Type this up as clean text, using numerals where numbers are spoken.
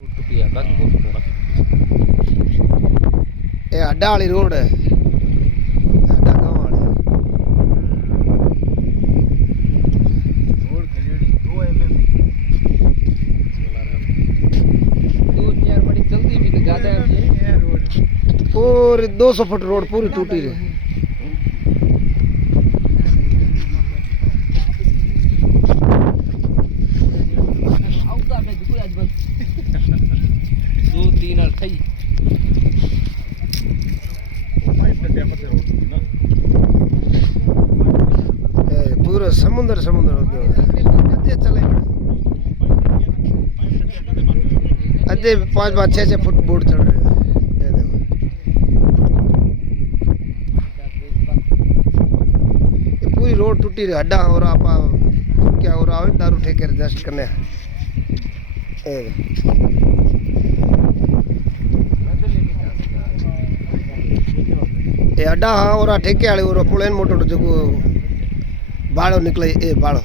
ये अड्डा वाली रोड है, अड्डा गाँव वाली पूरी 200 फुट रोड पूरी टूटी रही। पूरा समुद्र समुद्र अजे चले अजे 5-5 6-6 फुट बोट चढ़ रहे हैं। ये देखो ये पूरी रोड टूटी रही। अड्डा हो रहा आप क्या हो रहा है दारू ठेके एडजस्ट करने ये अड्डा हाँ और ठेके वाले और पुलेन मोटर जो बाड़ो निकले ये बाड़ो